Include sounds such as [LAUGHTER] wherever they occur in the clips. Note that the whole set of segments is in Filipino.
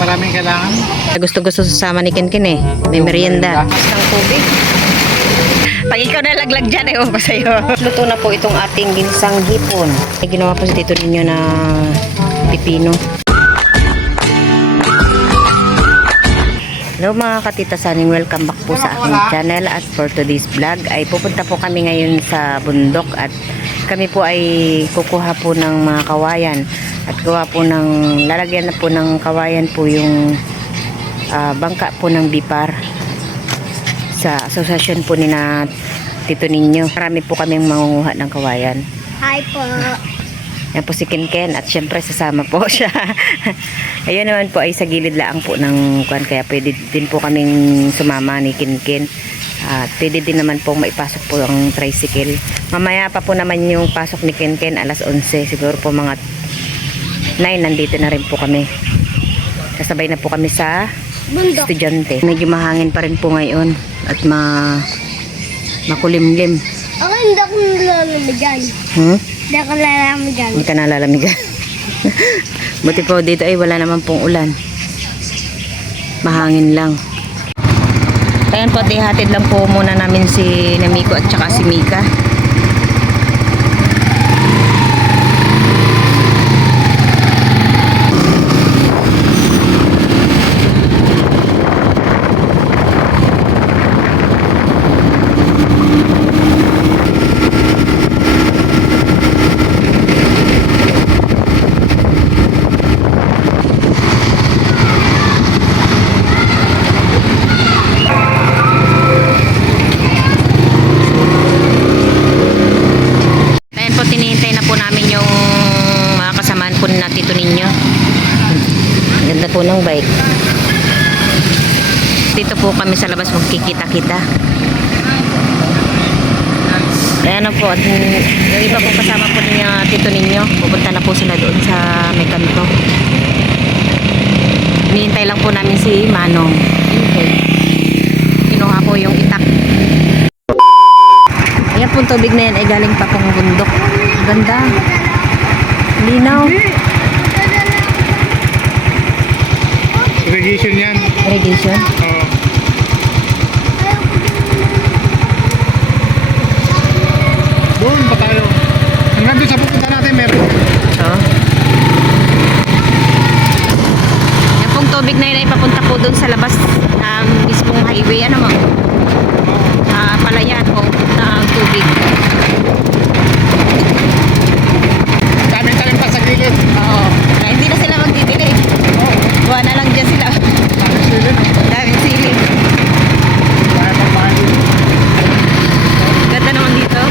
maraming kailangan. Gusto-gusto sasama ni Kinkin eh. May merienda. Ng tubig. Pag ikaw nalaglag dyan, ewan ko sa'yo. Luto na po itong ating ginsang hipon. Ay, ginawa po si Tito ninyo na pipino. Hello mga katita saning, welcome back po sa aking channel at for today's vlog ay pupunta po kami ngayon sa bundok at kami po ay kukuha po ng mga kawayan at gawa po ng lalagyan na po ng kawayan po yung ah, bangka po ng bipar sa asosasyon po ni na Tito Ninyo. Marami po kaming mangunguha ng kawayan. Hi po. Yan po si Kinken at syempre sasama po [LAUGHS] siya. Ayun naman po ay sa gilid laang po ng kwan kaya pwede din po kaming sumama ni Kinken. At pwede din naman po maipasok po ang tricycle. Mamaya pa po naman yung pasok ni Kinken alas 11. Siguro po mga 9 nandito na rin po kami. Kasabay na po kami sa Bundok. estudyante. Medyo mahangin pa rin po ngayon at ma makulimlim. Ako hindi ako nalalamigan. Hmm? Hindi ako nalalamigan. Hindi ka nalalamigan. [LAUGHS] Buti po dito ay wala naman pong ulan. Mahangin lang. Ayan po, hatid lang po muna namin si Namiko at saka si Mika. Ayan po, tinihintay na po namin yung mga kasamaan po na tito ninyo. Ang Ganda po ng bike. Dito po kami sa labas magkikita-kita. Ayan na po, at yung iba po kasama po ninyo, tito ninyo, pupunta na po sila doon sa may kanto. Hinihintay lang po namin si Manong. Kinuha po yung itak. Ayan pong tubig na yan ay galing pa pong bundok. Ganda. Linaw. Irrigation yan. Irrigation. Oo. Doon pa tayo. Hanggang doon sa pupunta natin meron. Oo. Yan pong tubig na yun ay papunta po doon sa labas ng mismong highway. Ano mo? Uh, palayan po na tubig. Daming talim pa sa gilid. Oo. Na hindi na sila magdidilig. Buwa na lang dyan sila. Daming silid. Daming silid. Kaya pang bahay. Ganda naman dito.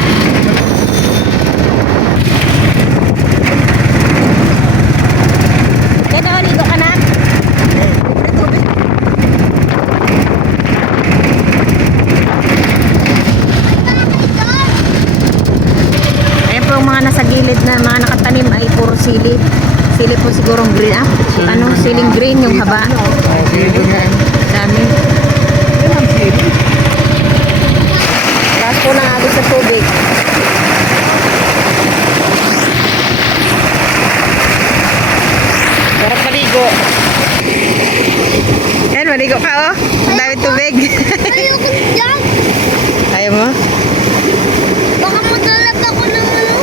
Ganda, ligo ka na. Libre tubig. Ayan po yung mga nasa gilid na mga nakatanim ay puro sili. Sili po sigurong green ah. Ano, siling green yung haba. Dami. Taas po ng agos sa tubig. Sarap maligo. Yan, maligo ka oh. Ang dami tubig. Ayoko [LAUGHS] dyan. Ayaw mo? Baka maglalab ako ng ano,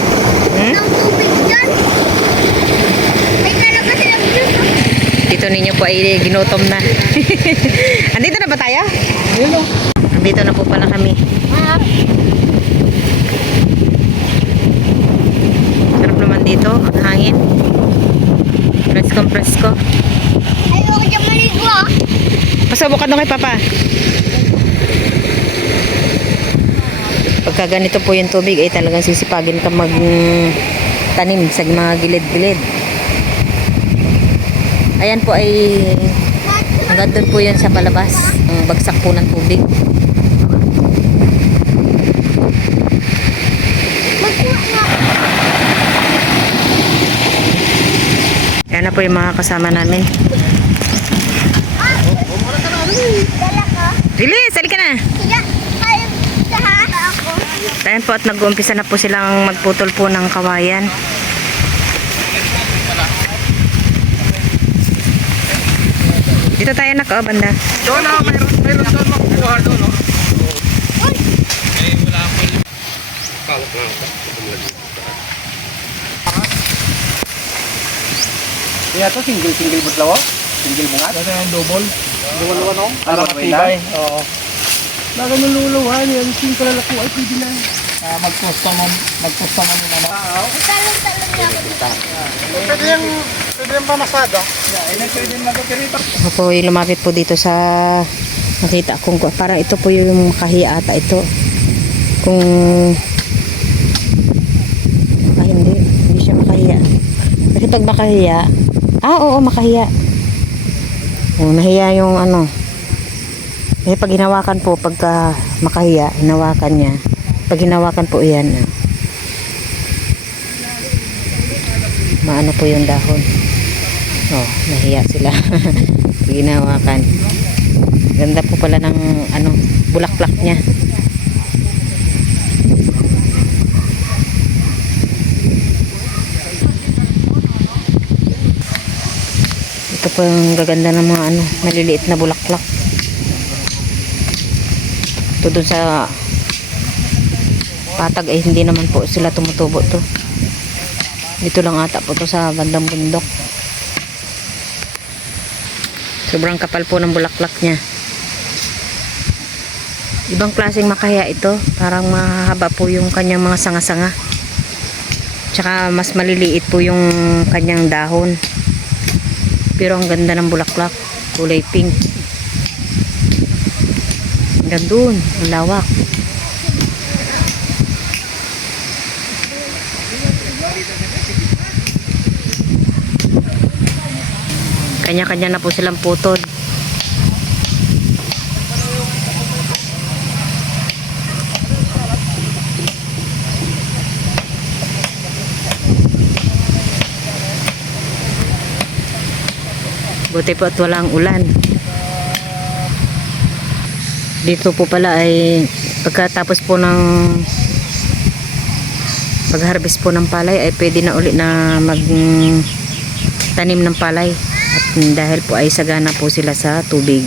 Hmm? ng tubig dyan. Ay talaga silang Diyos. ah. Dito ninyo po ay ginutom na. [LAUGHS] Andito na ba tayo? Ayun o. Andito na po pala kami. Sarap naman dito. Ang hangin. Presko, presko. ayoko dyan maligo ah. Pasabok ka doon kay Papa. Pagka ganito po yung tubig ay talagang sisipagin ka mag tanim sa mga gilid-gilid. Ayan po ay hanggang doon po yun sa palabas. Ang bagsak po ng tubig. Ayan na po yung mga kasama namin. Bilis! Sali ka na! Ayan po at nag-uumpisa na po silang magputol po ng kawayan. Dito tayo nak, oh, banda. Doon na, mayroon, mayroon doon makukuha doon. no? Kaya to single single butlaw. Single bungat. Kasi yung double. Duwa-duwa no. Para matibay. Oo. Baga nululuhan yan. Single lalako ay pwede na. Ah, magpusta mo, magpusta mo nila. no? Talong-talong niya ako dito. Pwede yung, pwede yung kirito. Ako po lumapit po dito sa nakita kong parang ito po yung makahiya ata ito. Kung ah hindi, hindi siya makahiya. Kasi pag makahiya, ah oo makahiya. Oh, nahiya yung ano. Eh pag hinawakan po pagka makahiya, hinawakan niya. Pag hinawakan po iyan. ah. Maano po yung dahon. Oh, nahiya sila. [LAUGHS] Ginawakan. Ganda po pala ng ano, bulaklak niya. Ito po yung gaganda ng mga ano, maliliit na bulaklak. Ito dun sa patag ay hindi naman po sila tumutubo to. Dito lang ata po to sa bandang bundok. Sobrang kapal po ng bulaklak niya. Ibang klaseng makaya ito. Parang mahaba po yung kanyang mga sanga-sanga. Tsaka mas maliliit po yung kanyang dahon. Pero ang ganda ng bulaklak. Kulay pink. Hanggang dun. Ang lawak. Kanya-kanya na po silang putol. Buti po at walang ulan. Dito po pala ay pagkatapos po ng pag-harvest po ng palay ay pwede na uli na mag tanim ng palay dahil po ay sagana po sila sa tubig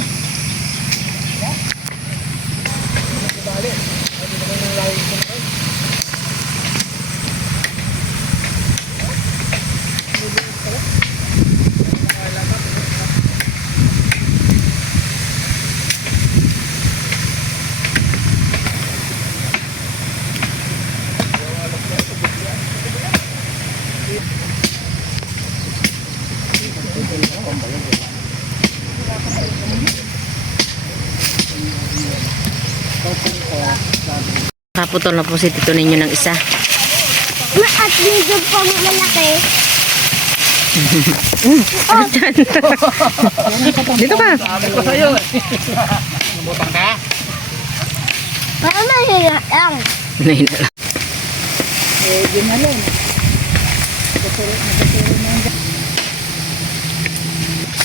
kaputol na po si tito ninyo ng isa at medyo pang malaki. [LAUGHS] dito ka Ako sa'yo. Butang ka. Parang mahina lang. Nahina lang.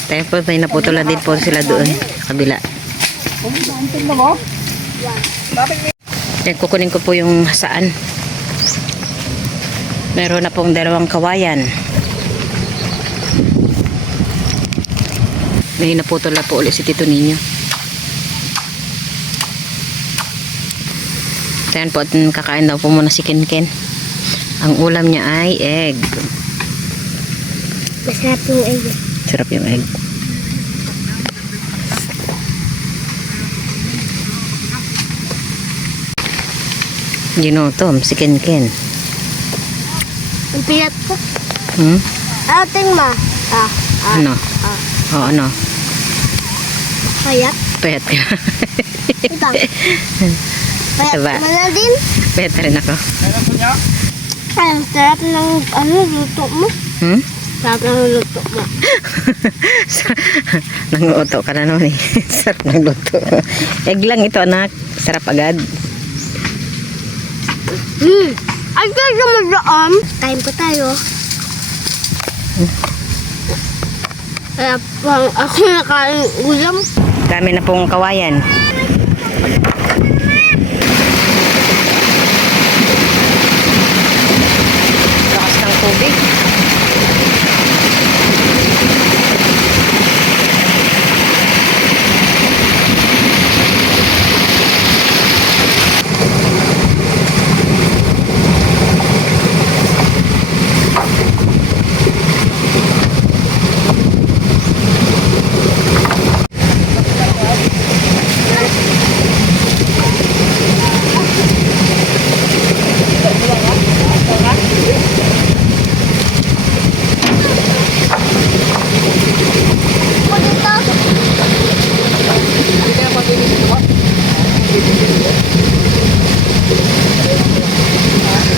tayo po may naputulan din po sila doon sa kabila Yan, kukunin ko po yung saan. Meron na pong dalawang kawayan. May naputol na po ulit si Tito Ninyo. Ayan po, kakain daw po muna si Kenken. Ang ulam niya ay egg. Masarap yung egg. Sarap yung egg. Ginutom si Kenken. Ang pilat ko. Hmm? Ating ma. Ah, ah, Ano? ah. O ano? Payat. Payat ka. Ito. [LAUGHS] Payat Diba? naman na din. Payat rin ako. Ay, ang sarap ng ano, luto mo. Hmm? Sarap ng luto mo. [LAUGHS] Nanguuto ka na naman eh. [LAUGHS] Sarap ng luto. Egg lang ito anak. Sarap agad. Hmm. Ay, kaya mo doon. Kain po tayo. Kaya pang ako nakain ulam. Dami na pong kawayan. Lakas ng tubig.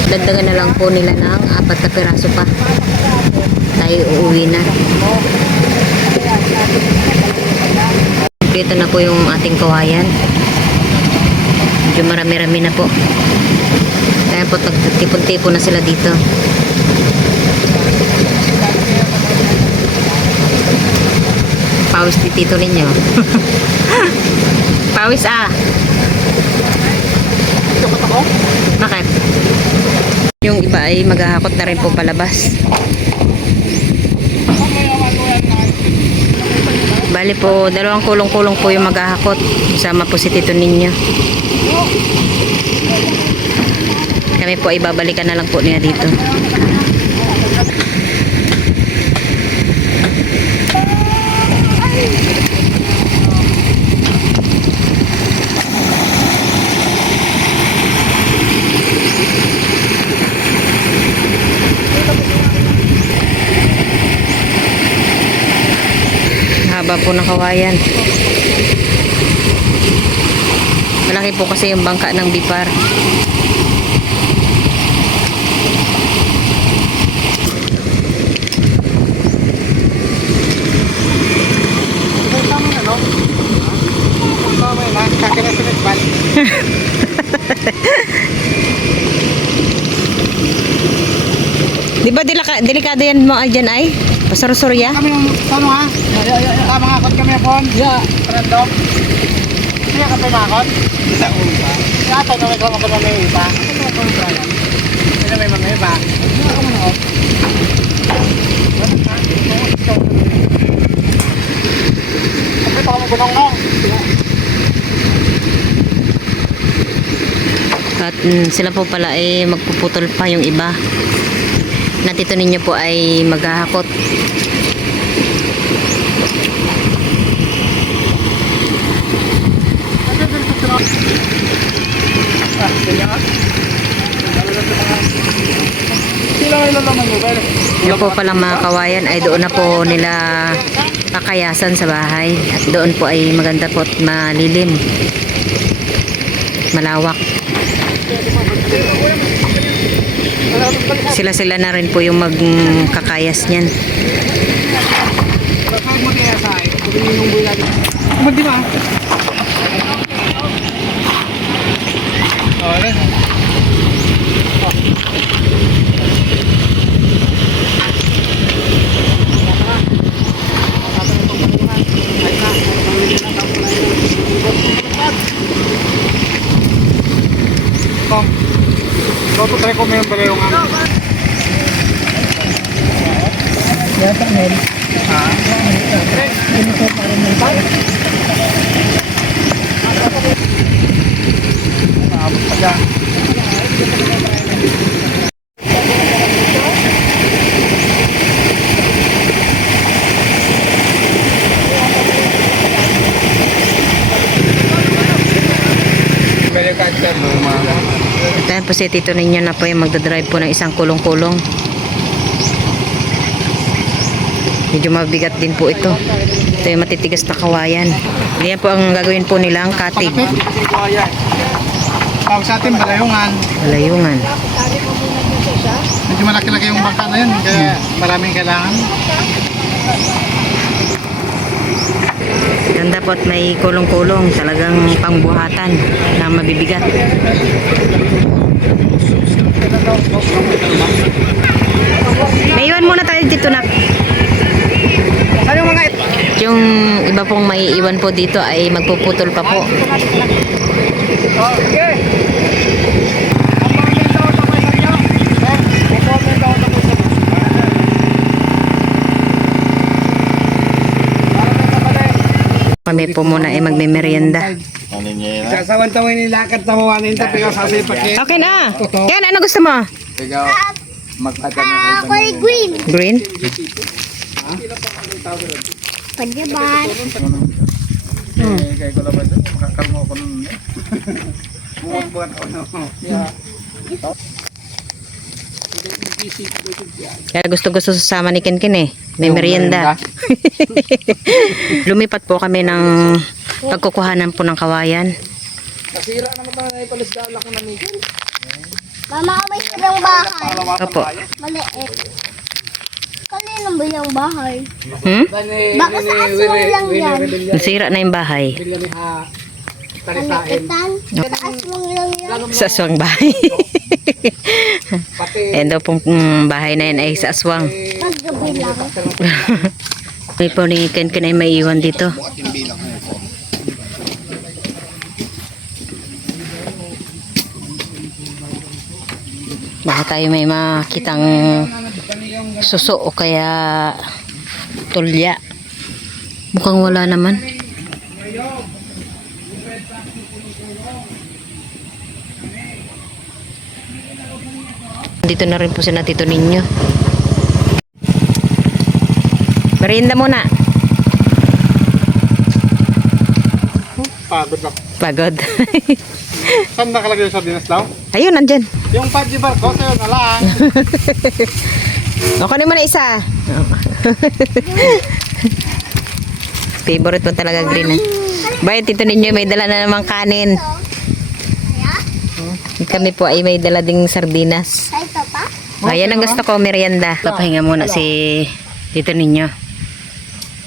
Dagdagan na lang po nila ng apat na piraso pa. Tayo uuwi na. Kompleto na po yung ating kawayan. Medyo marami-rami na po. Kaya po nagtipon-tipon na sila dito. Pawis titito ninyo. [LAUGHS] Pawis ah. Bakit? Ay maghahakot na rin po palabas. Bali po, dalawang kulong-kulong po yung maghahakot. Sama po si Tito ninyo. Kami po ay babalikan na lang po niya dito. Haba po ng kawayan. Malaki po kasi yung bangka ng bipar. [LAUGHS] Di ba dilaka, delikado yan mo dyan ay? Pasarsurya? Kami yung, ano ha? Tama nga akot kami po. Yeah. Random. Siya ka pumakot? Sa upa. Siya tayo na may kama ko na may iba. Ano mo kung Brian? Sino may mga iba? Ano ako na ako? Kapit ako mo gunong no? At mm, sila po pala ay magpuputol pa yung iba. Natito ninyo po ay maghahakot. Yung po pala mga kawayan ay doon na po nila kakayasan sa bahay. At doon po ay maganda po at malilim. Malawak. Sila-sila na rin po yung magkakayas niyan. Kapag mo kaya sa akin, kung yung buhay natin. Kumag di ba? Oh, ano? Kom. Kau tuh ko may pala yung ano. Abot pa dyan. Balikan ka mo, mga. Ito yan po si tito ninyo na po yung magdadrive po ng isang kulong-kulong. Medyo mabigat din po ito. Ito yung matitigas na kawayan. Yan po ang gagawin po nila ang katig. Tawag sa atin, balayungan. Malayungan. Medyo malaki-laki yung bangka na yun, kaya maraming kailangan. Ganda po at may kulong-kulong. Talagang pangbuhatan na mabibigat. Naiwan muna tayo dito na. Yung mga? Yung iba pong maiiwan po dito ay magpuputol pa po. Oh, sige. Ang mga daw na may kanyo. Eh, comment daw na po sa mga. Para may kapatid. Kami po muna ay magme-merienda. Sasawan tawin ni lakad tawanin tapi ko sa pakit. Okay na. Yan, ano gusto mo? Ikaw magpatan Ah, kulay green. Green? Panyaban. kay ko laban doon makakalmo ko nun. Muot buat ko no. Kaya gusto-gusto sasama ni Kenken eh. May merienda. [LAUGHS] Lumipat po kami ng pagkukuhanan po ng kawayan. Kasira naman tayo na ipalis dala ko na Miguel. Mama, may silang bahay. Opo. Maliit. Kanino ba yung bahay? Hmm? Baka sa aswang lang yan. Nasira na yung bahay. Maliitan. Sa aswang lang yan. Sa aswang bahay. [LAUGHS] [LAUGHS] Ayan daw pong bahay na yan ay sa aswang. [LAUGHS] May po ni Ken Ken ay maiiwan dito. Baka tayo may makitang suso o kaya tulya. Mukhang wala naman. Dito na rin po si Tito Ninyo. Merienda muna. Pagod ako. Pagod. [LAUGHS] Saan nakalagay yung sardinas daw? Ayun, nandyan. Yung Paji Barco, sa'yo na lang. [LAUGHS] O, kunin mo na isa. [LAUGHS] Favorite mo talaga green. Eh. Bayan, tito ninyo, may dala na namang kanin. Kami po ay may dala ding sardinas. Ayan ang gusto ko, merienda. Papahinga muna si tito ninyo.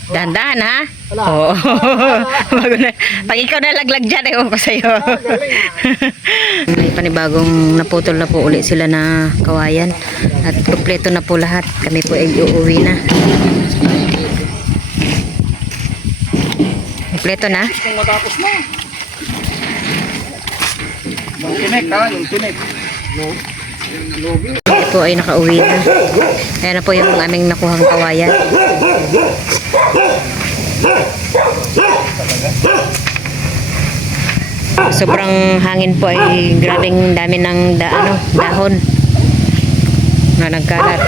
Dahan-dahan ha? Oo. [LAUGHS] Bago na. Pag ikaw nalaglag dyan, ewan ko sa'yo. [LAUGHS] May panibagong naputol na po uli sila na kawayan. At kompleto na po lahat. Kami po ay uuwi na. Kompleto na? Kung matapos na. Yung tinik ha, yung tinik. Kami po ay nakauwi na. Ayan na po yung aming nakuhang kawayan. Sobrang hangin po ay grabing dami ng da, ano, dahon na nagkalat.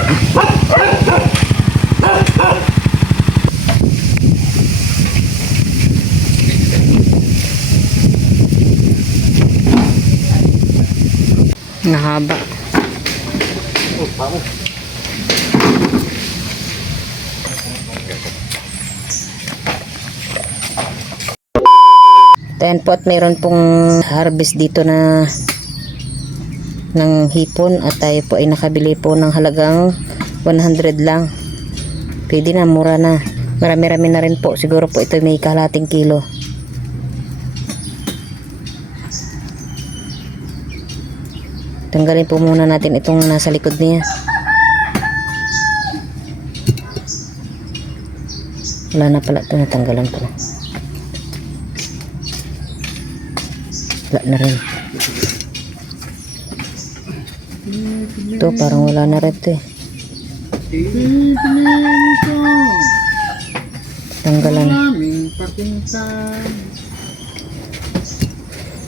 Nahaba. Ayan po at mayroon pong harvest dito na ng hipon at tayo po ay nakabili po ng halagang 100 lang. Pwede na, mura na. Marami-rami na rin po. Siguro po ito may kalating kilo. Tanggalin po muna natin itong nasa likod niya. Wala na pala ito. Natanggalan na. Wala na rin. Ito parang wala na rin ito eh. Tanggalan.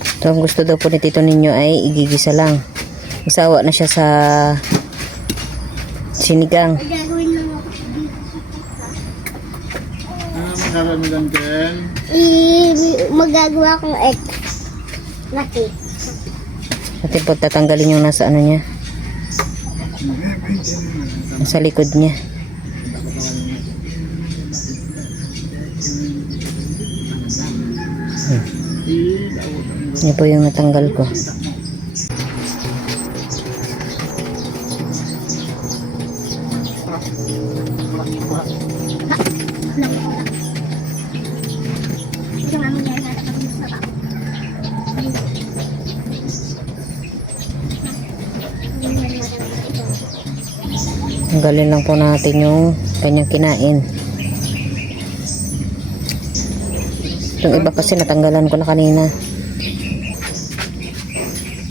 Ito ang gusto daw po ni tito ninyo ay igigisa lang. Masawa na siya sa sinigang. Ah, magkakaroon mo lang din. I magagawa kong egg. Laki. Natin po tatanggalin yung nasa ano niya. Nasa likod niya. Hmm. Yan po yung natanggal ko. Tanggalin lang po natin yung kanyang kinain. Itong iba kasi natanggalan ko na kanina.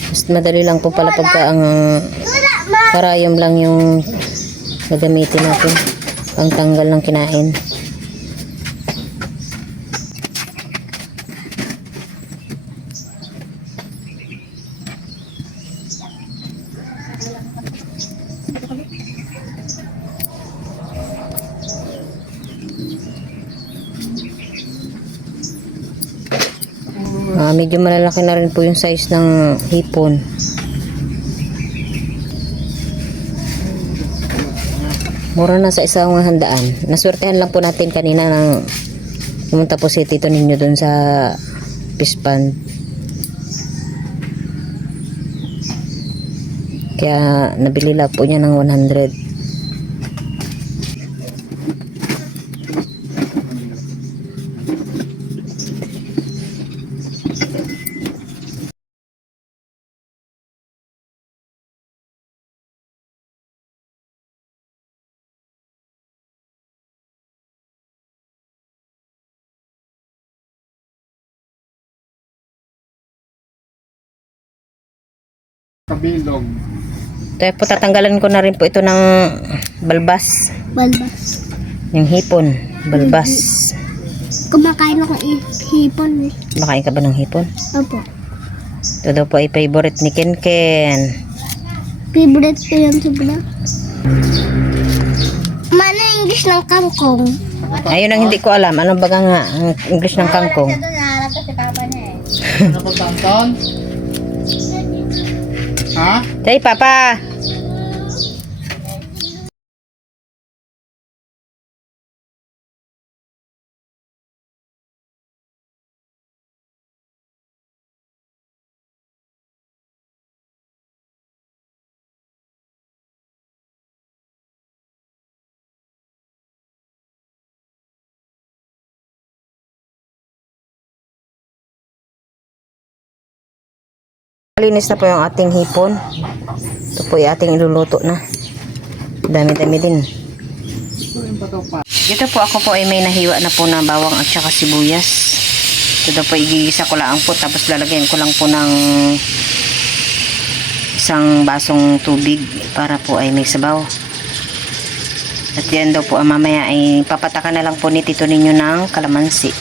Mas madali lang po pala pagka ang ma! karayom lang yung gagamitin natin. Pang tanggal ng kinain. Ah, medyo malalaki na rin po yung size ng hipon. Mura na sa isang handaan. Naswertehan lang po natin kanina ng pumunta po si Tito ninyo dun sa fish pond. Kaya nabili lang po niya ng 100. Kabilog. Kaya po tatanggalan ko na rin po ito ng balbas. Balbas. Yung hipon. Balbas. Kumakain ako ng hipon eh. Makain ka ba ng hipon? Opo. Ito daw po ay favorite ni Ken Ken. Favorite ko yan sobra. Mano yung English ng kangkong? Ayun ang hindi ko alam. Ano ba nga ang English ng kangkong? Ano po Santon? 啊？哎、欸，爸爸，Malinis na po yung ating hipon. Ito po yung ating iluluto na. Dami-dami din. Dito po ako po ay may nahiwa na po na bawang at saka sibuyas. Ito daw po igigisa ko lang po tapos lalagyan ko lang po ng isang basong tubig para po ay may sabaw. At yan daw po ah, mamaya ay papatakan na lang po ni tito ninyo ng kalamansi.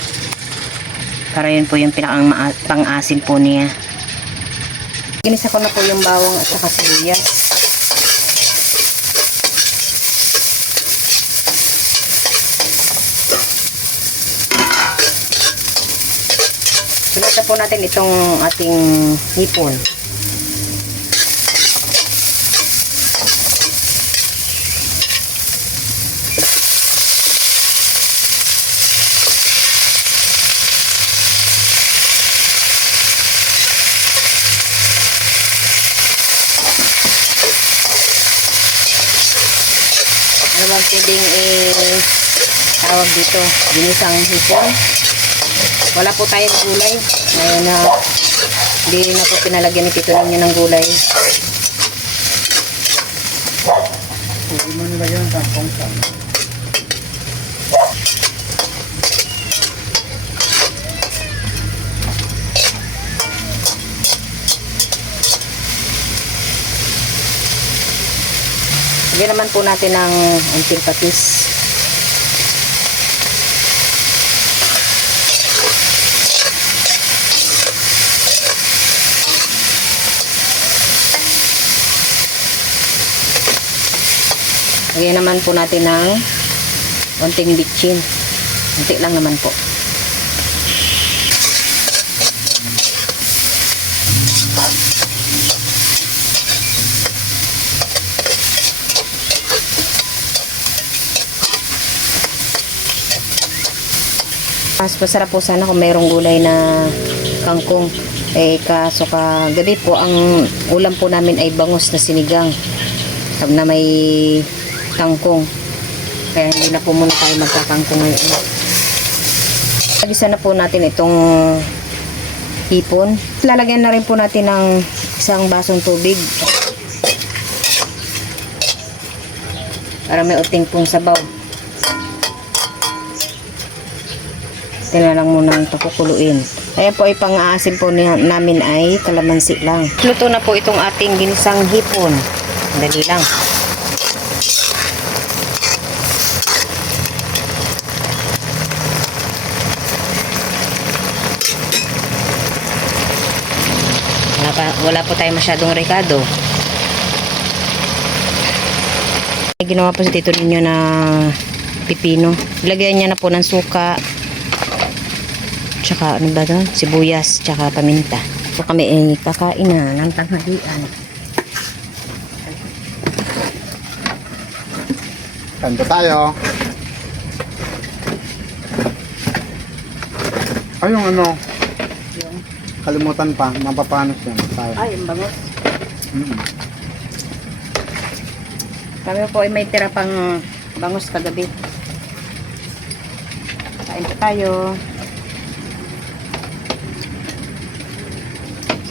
Para yun po yung pinakang pang-asin po niya. Ginisa ko na po yung bawang at saka sibuyas. Na po natin itong ating hipon. Pwedeng eh, tawag dito? Ginisang hipon. Wala po tayong gulay. Ngayon na hindi rin na po pinalagyan ni Tito ninyo ng gulay. Hindi mo nilagyan ng kangkong sa. Lagyan naman po natin ng unting patis. Lagyan naman po natin ng unting bitchin. Unti lang naman po. Mas masarap po sana kung mayroong gulay na kangkong. Eh, kaso ka gabi po, ang ulam po namin ay bangus na sinigang. Na may kangkong. Kaya hindi na po muna tayo magkakangkong ngayon. Lagisa na po natin itong hipon. Lalagyan na rin po natin ng isang basong tubig. Para may uting pong sabaw. Kaya lang muna ito kukuluin. Kaya po ay pang-aasim po namin ay kalamansi lang. Luto na po itong ating ginisang hipon. Dali lang. Wala, pa, wala po tayo masyadong rekado. Ginawa po sa tito ninyo na pipino. Lagyan niya na po ng suka, tsaka ano ba doon? Sibuyas, tsaka paminta. So kami ay kakain na ng tanghalian. Kanto tayo. Ay, yung ano. Kalimutan pa, mapapanos yan. Tayo. Ay, ang bango. Mm. Kami po ay may tira pang bangus kagabi. Kain po tayo.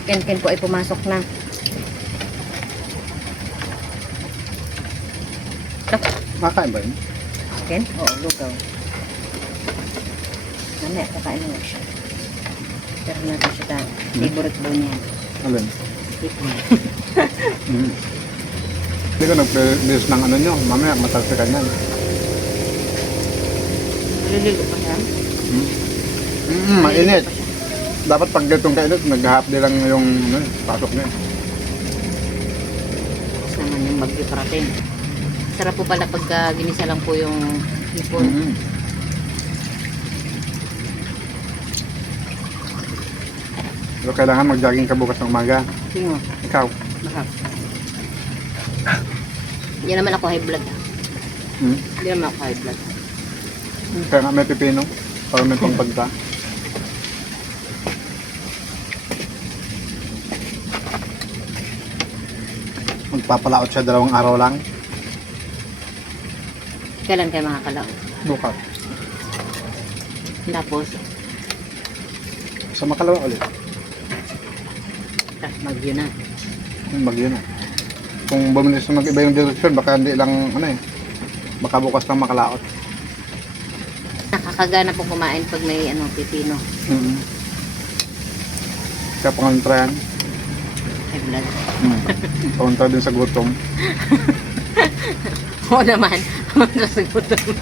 Si Ken Ken po ay pumasok na. Makain ba yun? Ken? Oo, lugaw. Mamaya, kakain mo siya. Pero natin siya ta. Favorite daw niya. Alin? Tikman. [LAUGHS] Mm. Hindi ko nag-bilis ng ano nyo. Mamaya matalsikan yan. Maliligo pa siya. Mm. Mm, mainit. Dapat pag ganitong kainit, nag-half day lang yung ano, pasok niya. Tapos naman yung bagyo parating. Sarap po pala pagka ginisa lang po yung hipon. Mm. Pero kailangan mag-jogging ka bukas ng umaga. Sino? Ikaw. Mahal. Hindi naman ako high blood. ah. Mm. Hindi naman ako high blood. Kaya nga may pipino. Para may pangpagta. [LAUGHS] Magpapalaot siya dalawang araw lang. Kailan kayo mga kalaw? Bukas. Tapos, Sa makalawa ulit. tas bagyo na. Yung bagyo na. Kung bumilis na mag-iba yung direksyon, baka hindi lang, ano eh, baka bukas lang makalaot. Nakakagana po kumain pag may ano, pipino. Mm Kaya pangantra yan. High blood. Mm. Pangantra din sa gutom. [LAUGHS] Oo naman. Sa gutom.